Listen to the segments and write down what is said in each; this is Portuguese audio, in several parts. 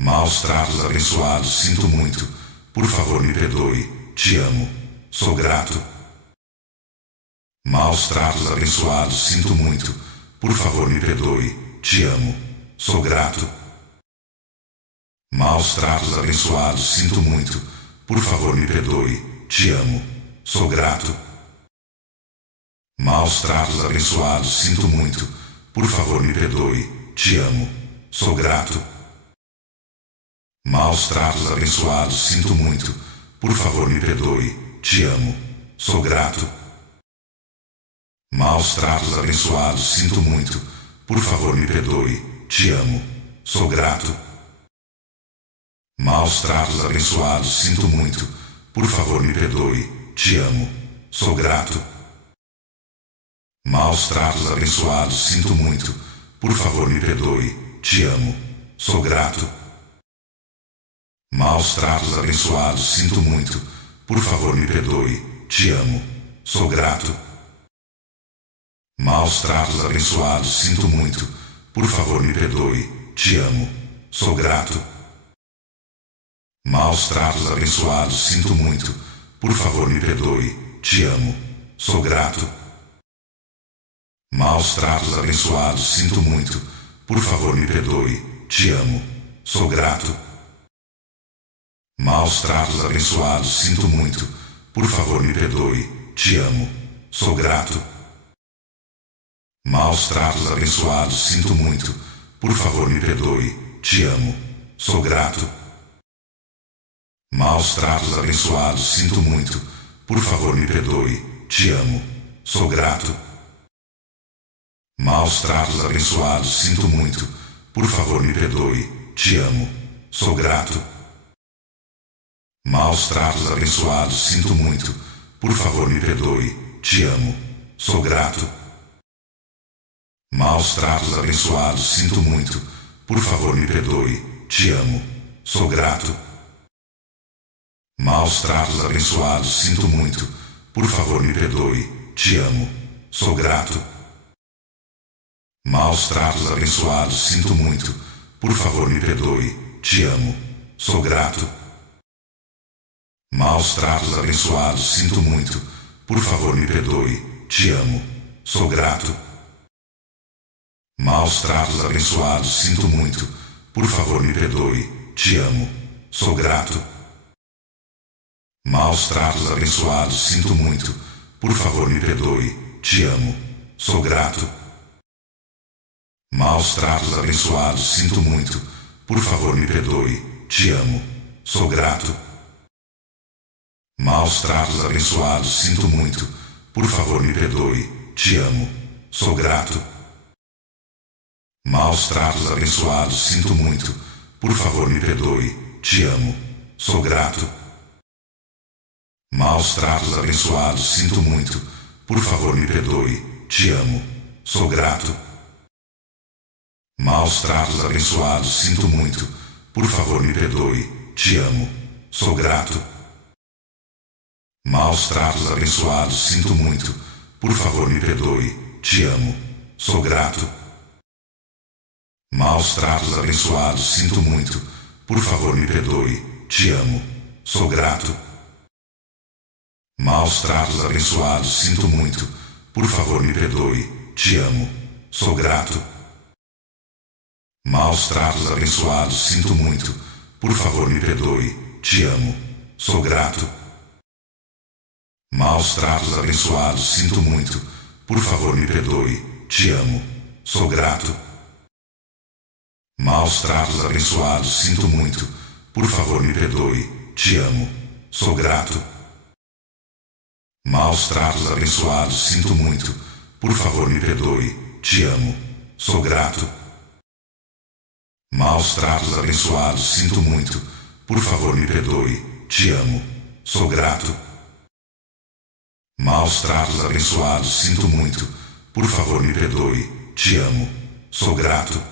Maus tratos abençoados, sinto muito. Por favor, me perdoe. Te amo. Sou grato. Maus tratos abençoados, sinto muito. Por favor, me perdoe. Te amo. Sou grato. Maus tratos abençoados, sinto muito. Por favor, me perdoe. Te amo. Sou grato. Maus tratos abençoados, sinto muito. Por favor, me perdoe. Te amo. Sou grato. Maus tratos abençoados, sinto muito. Por favor, me perdoe. Te amo. Sou grato. Maus tratos abençoados, sinto muito. Por favor, me perdoe. Te amo. Sou grato. Maus tratos abençoados, sinto muito. Por favor, me perdoe. Te amo. Sou grato. Maus tratos abençoados, sinto muito. Por favor, me perdoe. Te amo. Sou grato. Maus tratos abençoados, sinto muito. Por favor, me perdoe. Te amo. Sou grato. Maus tratos abençoados, sinto muito. Por favor, me perdoe. Te amo. Sou grato. Maus tratos abençoados, sinto muito. Por favor, me perdoe. Te amo. Sou grato. Maus tratos abençoados, sinto muito. Por favor, me perdoe. Te amo. Sou grato. Maus tratos abençoados, sinto muito. Por favor, me perdoe. Te amo. Sou grato. Maus tratos abençoados, sinto muito. Por favor, me perdoe. Te amo. Sou grato. Maus tratos abençoados, sinto muito. Por favor, me perdoe. Te amo. Sou grato. Maus tratos abençoados, sinto muito. Por favor, me perdoe. Te amo. Sou grato. Maus tratos abençoados, sinto muito. Por favor, me perdoe. Te amo. Sou grato. Maus tratos abençoados, sinto muito. Por favor, me perdoe. Te amo. Sou grato. Maus tratos abençoados, sinto muito. Por favor, me perdoe. Te amo. Sou grato. Maus tratos abençoados, sinto muito. Por favor, me perdoe. Te amo. Sou grato. Maus tratos abençoados, sinto muito. Por favor, me perdoe. Te amo. Sou grato. Maus tratos abençoados, sinto muito. Por favor, me perdoe. Te amo. Sou grato. Maus tratos abençoados, sinto muito. Por favor, me perdoe. Te amo. Sou grato. Maus tratos abençoados, sinto muito. Por favor, me perdoe. Te amo. Sou grato. Maus tratos abençoados, sinto muito. Por favor, me perdoe. Te amo. Sou grato. Maus tratos abençoados, sinto muito. Por favor, me perdoe. Te amo. Sou grato. Maus tratos abençoados, sinto muito. Por favor, me perdoe. Te amo. Sou grato. Maus tratos abençoados, sinto muito. Por favor, me perdoe. Te amo. Sou grato. Maus tratos abençoados, sinto muito. Por favor, me perdoe. Te amo. Sou grato. Maus tratos abençoados, sinto muito. Por favor, me perdoe. Te amo. Sou grato. Maus tratos abençoados, sinto muito. Por favor, me perdoe. Te amo. Sou grato. Maus tratos abençoados, sinto muito. Por favor, me perdoe. Te amo. Sou grato. Maus tratos abençoados, sinto muito. Por favor, me perdoe. Te amo. Sou grato. Maus tratos abençoados, sinto muito. Por favor, me perdoe. Te amo. Sou grato. Maus tratos abençoados, sinto muito. Por favor, me perdoe. Te amo. Sou grato. Maus tratos abençoados, sinto muito. Por favor, me perdoe. Te amo. Sou grato. Maus tratos abençoados, sinto muito. Por favor, me perdoe. Te amo. Sou grato.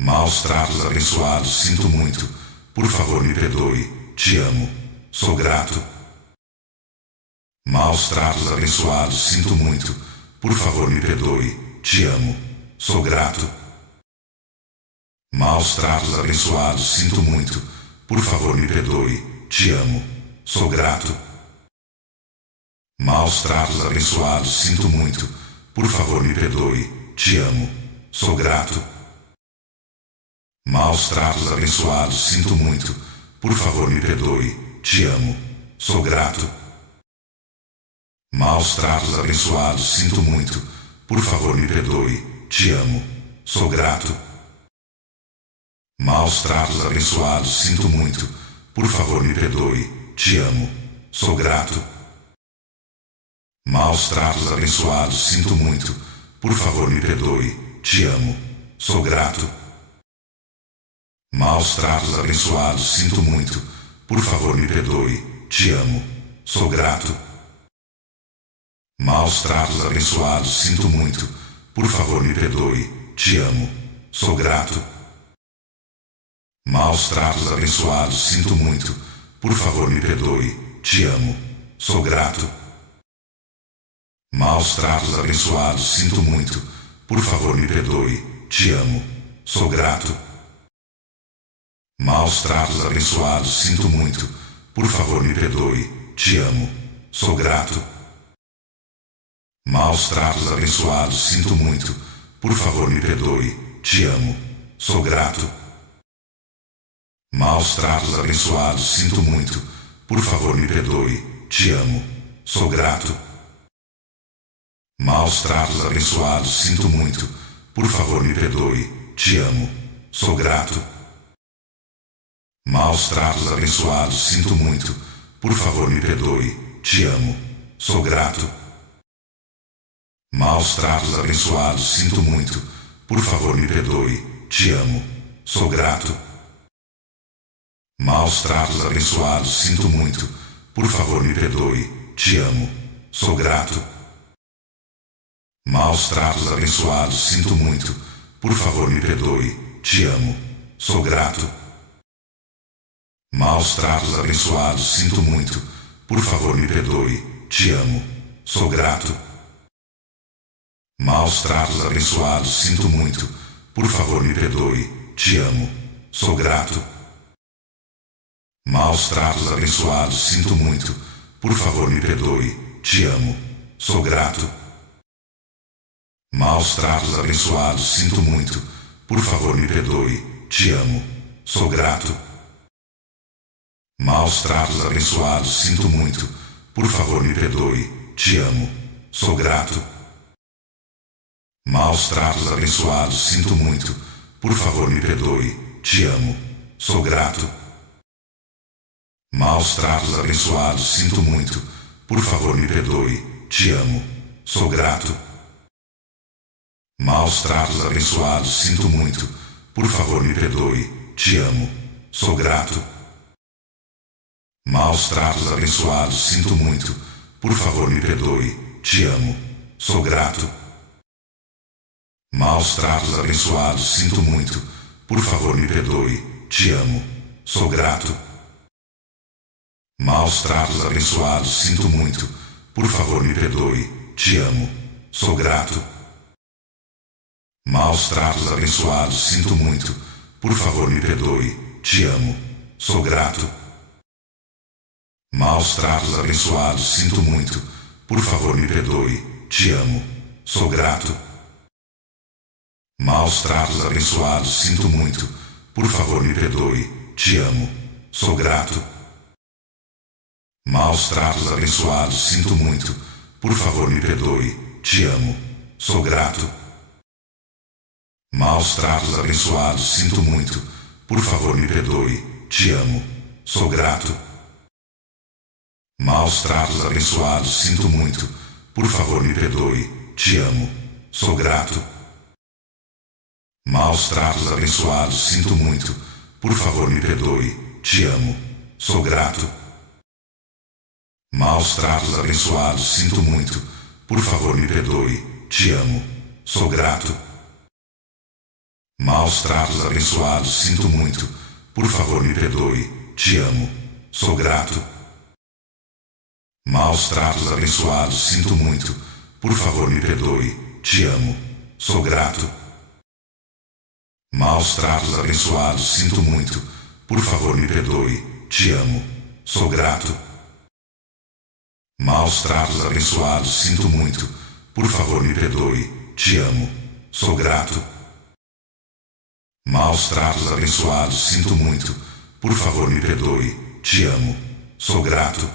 Maus tratos abençoados, sinto muito. Por favor, me perdoe. Te amo. Sou grato. Maus tratos abençoados, sinto muito. Por favor, me perdoe. Te amo. Sou grato. Maus tratos abençoados, sinto muito. Por favor, me perdoe. Te amo. Sou grato. Maus tratos abençoados, sinto muito. Por favor, me perdoe. Te amo. Sou grato. Maus tratos abençoados, sinto muito. Por favor, me perdoe. Te amo. Sou grato. Maus tratos abençoados, sinto muito. Por favor, me perdoe. Te amo. Sou grato. Maus tratos abençoados, sinto muito. Por favor, me perdoe. Te amo. Sou grato. Maus tratos abençoados, sinto muito. Por favor, me perdoe. Te amo. Sou grato. Maus tratos abençoados, sinto muito. Por favor, me perdoe. Te amo. Sou grato. Maus tratos abençoados, sinto muito. Por favor, me perdoe. Te amo. Sou grato. Maus tratos abençoados, sinto muito. Por favor, me perdoe. Te amo. Sou grato. Maus tratos abençoados, sinto muito. Por favor, me perdoe. Te amo. Sou grato. Maus tratos abençoados, sinto muito. Por favor, me perdoe. Te amo. Sou grato. Maus tratos abençoados, sinto muito. Por favor, me perdoe. Te amo. Sou grato. Maus tratos abençoados, sinto muito. Por favor, me perdoe. Te amo. Sou grato. Maus tratos abençoados, sinto muito. Por favor, me perdoe. Te amo. Sou grato. Maus tratos abençoados, sinto muito. Por favor, me perdoe. Te amo. Sou grato. Maus tratos abençoados, sinto muito. Por favor, me perdoe. Te amo. Sou grato. Maus tratos abençoados, sinto muito. Por favor, me perdoe. Te amo. Sou grato. Maus tratos abençoados, sinto muito. Por favor, me perdoe. Te amo. Sou grato. Maus tratos abençoados, sinto muito. Por favor, me perdoe. Te amo. Sou grato. Maus tratos abençoados, sinto muito. Por favor, me perdoe. Te amo. Sou grato. Maus tratos abençoados, sinto muito. Por favor, me perdoe. Te amo. Sou grato. Maus tratos abençoados, sinto muito. Por favor, me perdoe. Te amo. Sou grato. Maus tratos abençoados, sinto muito. Por favor, me perdoe. Te amo. Sou grato. Maus tratos abençoados, sinto muito. Por favor, me perdoe. Te amo. Sou grato. Maus tratos abençoados, sinto muito. Por favor, me perdoe. Te amo. Sou grato. Maus tratos abençoados, sinto muito. Por favor, me perdoe. Te amo. Sou grato. Maus tratos abençoados, sinto muito. Por favor, me perdoe. Te amo. Sou grato. Maus tratos abençoados, sinto muito. Por favor, me perdoe. Te amo. Sou grato. Maus tratos abençoados, sinto muito. Por favor, me perdoe. Te amo. Sou grato. Maus tratos abençoados, sinto muito. Por favor, me perdoe. Te amo. Sou grato. Maus tratos abençoados, sinto muito. Por favor, me perdoe. Te amo. Sou grato. Maus tratos abençoados, sinto muito. Por favor, me perdoe. Te amo. Sou grato. Maus tratos abençoados, sinto muito. Por favor, me perdoe. Te amo. Sou grato. Maus tratos abençoados, sinto muito. Por favor, me perdoe. Te amo. Sou grato. Maus tratos abençoados, sinto muito. Por favor, me perdoe. Te amo. Sou grato. Maus tratos abençoados, sinto muito. Por favor, me perdoe. Te amo. Sou grato. Maus tratos abençoados, sinto muito. Por favor, me perdoe. Te amo. Sou grato. Maus tratos abençoados, sinto muito. Por favor, me perdoe. Te amo. Sou grato. Maus tratos abençoados, sinto muito. Por favor, me perdoe. Te amo. Sou grato. Maus tratos abençoados, sinto muito. Por favor, me perdoe. Te amo. Sou grato. Maus tratos abençoados, sinto muito. Por favor, me perdoe. Te amo. Sou grato. Maus tratos abençoados, sinto muito. Por favor, me perdoe. Te amo. Sou grato.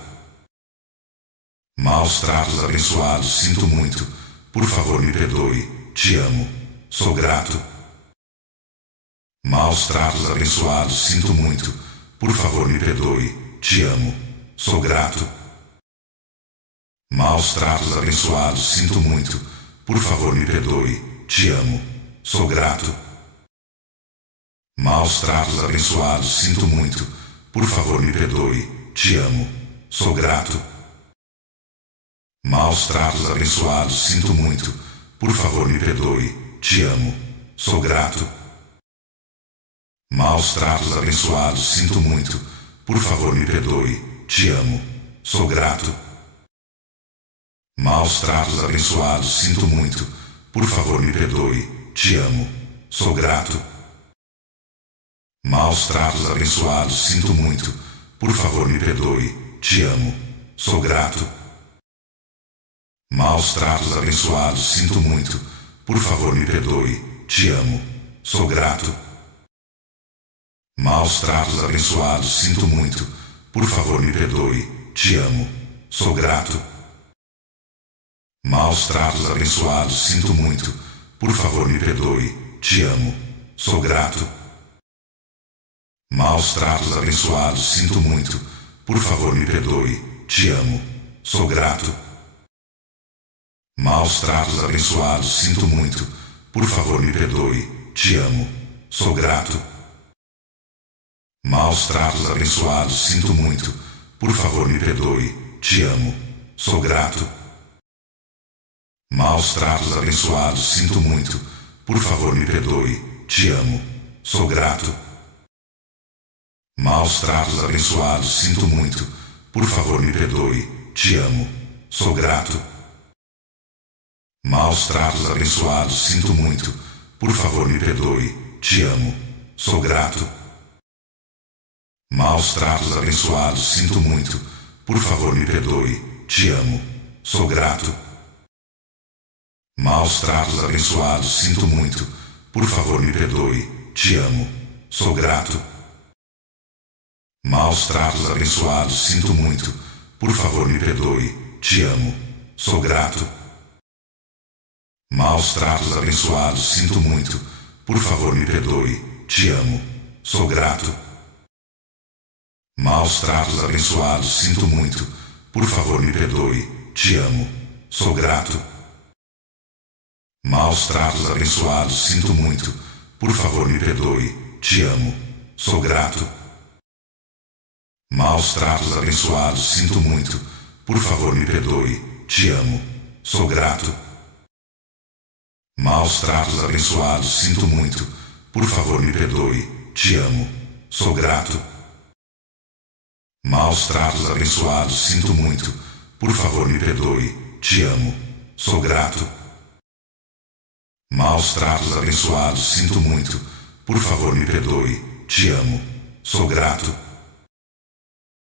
Maus tratos abençoados, sinto muito. Por favor, me perdoe. Te amo. Sou grato. Maus tratos abençoados, sinto muito. Por favor, me perdoe. Te amo. Sou grato. Maus tratos abençoados, sinto muito. Por favor, me perdoe. Te amo. Sou grato. Maus tratos abençoados, sinto muito. Por favor, me perdoe. Te amo. Sou grato. Maus tratos abençoados, sinto muito. Por favor, me perdoe. Te amo. Sou grato. Maus tratos abençoados, sinto muito. Por favor, me perdoe. Te amo. Sou grato. Maus tratos abençoados, sinto muito. Por favor, me perdoe. Te amo. Sou grato. Maus tratos abençoados, sinto muito. Por favor, me perdoe. Te amo. Sou grato. Maus tratos abençoados, sinto muito. Por favor, me perdoe. Te amo. Sou grato. Maus tratos abençoados, sinto muito. Por favor, me perdoe. Te amo. Sou grato. Maus tratos abençoados, sinto muito. Por favor, me perdoe. Te amo. Sou grato. Maus tratos abençoados, sinto muito. Por favor, me perdoe. Te amo. Sou grato. Maus tratos abençoados, sinto muito. Por favor, me perdoe. Te amo. Sou grato. Maus tratos abençoados, sinto muito. Por favor, me perdoe. Te amo. Sou grato. Maus tratos abençoados, sinto muito. Por favor, me perdoe. Te amo. Sou grato. Maus tratos abençoados, sinto muito. Por favor, me perdoe. Te amo. Sou grato. Maus tratos abençoados, sinto muito. Por favor, me perdoe. Te amo. Sou grato. Maus tratos abençoados, sinto muito. Por favor, me perdoe. Te amo. Sou grato. Maus tratos abençoados, sinto muito. Por favor, me perdoe. Te amo. Sou grato. Maus tratos abençoados, sinto muito. Por favor, me perdoe. Te amo. Sou grato. Maus tratos abençoados, sinto muito. Por favor, me perdoe. Te amo. Sou grato. Maus tratos abençoados, sinto muito. Por favor, me perdoe. Te amo. Sou grato. Maus tratos abençoados, sinto muito. Por favor, me perdoe. Te amo. Sou grato. Maus tratos abençoados, sinto muito. Por favor, me perdoe. Te amo. Sou grato. Maus tratos abençoados, sinto muito. Por favor, me perdoe. Te amo. Sou grato. Maus tratos abençoados, sinto muito. Por favor, me perdoe. Te amo. Sou grato. Maus tratos abençoados, sinto muito. Por favor, me perdoe. Te amo. Sou grato.